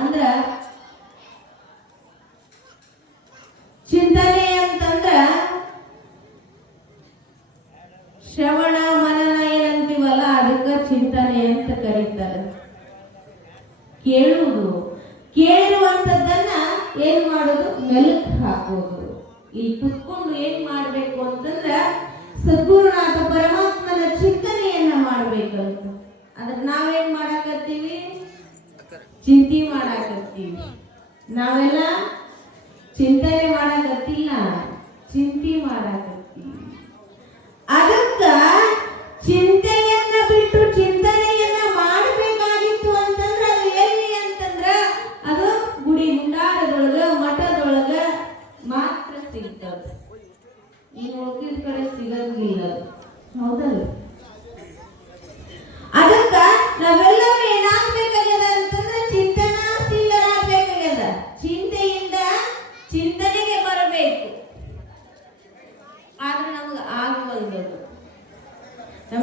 ಅಂದ್ರ ಚಿಂತನೆ ಅಂತಂದ್ರೆ ಶ್ರವಣ ಮನನ ಏನಂತೀವಲ್ಲ, ಅದಕ್ಕೆ ಚಿಂತನೆ ಅಂತ ಕರೀತಾರೆ. ಕೇಳುವುದು. ಕೇಳುವಂತದ್ದನ್ನ ಏನ್ ಮಾಡೋದು? ಮೆಲುಕು ಹಾಕೋದು ಈ ಕುತ್ಕೊಂಡು ಏನ್ ಮಾಡ್ಬೇಕು ಮಾಡಾಕತ್ತೀವಿ. ನಾವೆಲ್ಲ ಚಿಂತನೆ ಮಾಡಾಕತ್ತಿಲ್ಲ, ಚಿಂತೆ ಮಾಡಾಕತ್ತೀವಿ. ಅದಕ್ಕ ಚಿಂತೆಯನ್ನ ಬಿಟ್ಟು ಚಿಂತನೆಯನ್ನ ಮಾಡಬೇಕಾಗಿತ್ತು ಅಂತಂದ್ರೆ ಅದು ಎಲ್ಲಿ ಅಂತಂದ್ರ ಅದು ಗುಡಿ ಗುಂಡಾರದೊಳಗ, ಮಠದೊಳಗ ಮಾತ್ರ ಸಿಗ್ತದ. ಈ ಹೋಗಿದ ಕಡೆ ಸಿಗಂಗಿಲ್ಲ. ಹೌದಲ್ಲ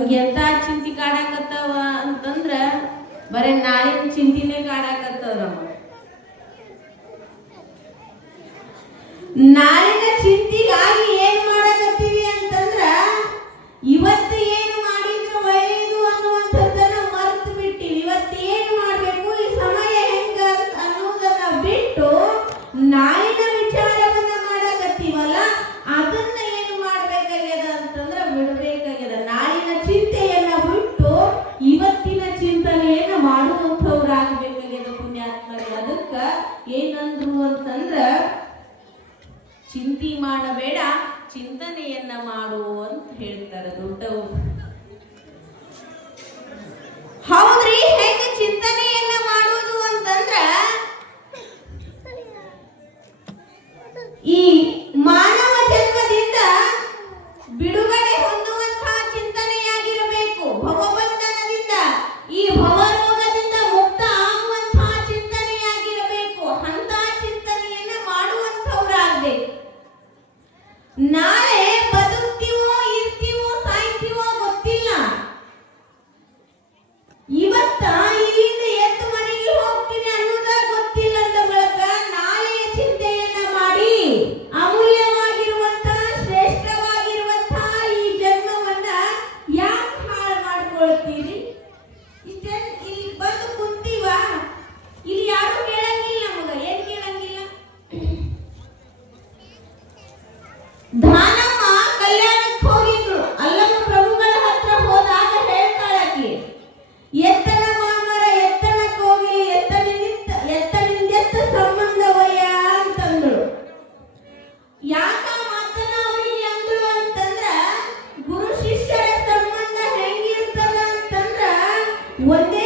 ನಮ್ಗೆ ಎಂತ ಚಿಂತೆ ಕಾಡಾಕತ್ತವ ಅಂತಂದ್ರ ಬರೇ ನಾಳಿನ ಚಿಂತಿನೇ ಕಾಡಾಕತ್ತವ ನಮ್ಮ ನಾಳಿನ ಚಿಂತಿಗಾಗಿ ಏನ್ ಮಾಡಕತ್ತೀವಿ ಅಂತಂದ್ರ ಇವತ್ತು ಏನು ಮಾಡಿದ್ರು ಒಳ್ಳೆಯದು ಅನ್ನುವಂಥದ್ದನ್ನ ಮರೆತು ಬಿಟ್ಟಿವಿ. ಇವತ್ತು ಏನು ಮಾಡಬೇಕು? ಈ ಸಮಯ ಹೆಂಗ ಅನ್ನೋದನ್ನ ಬಿಟ್ಟು ನಾಳಿನ ವಿಚಾರವನ್ನ ಮಾಡಕತ್ತೀವಲ್ಲ, ಅದನ್ನ ಏನು ಮಾಡ್ಬೇಕಾಗ್ಯದ ಅಂತಂದ್ರ ಬಿಡಬೇಕಾಗ್ಯದ. ಅದಕ್ಕ ಏನಂದ್ರು ಅಂತಂದ್ರ ಚಿಂತಿ ಮಾಡಬೇಡ ಚಿಂತನೆಯನ್ನ ಮಾಡು. Not. ಒಂದೇ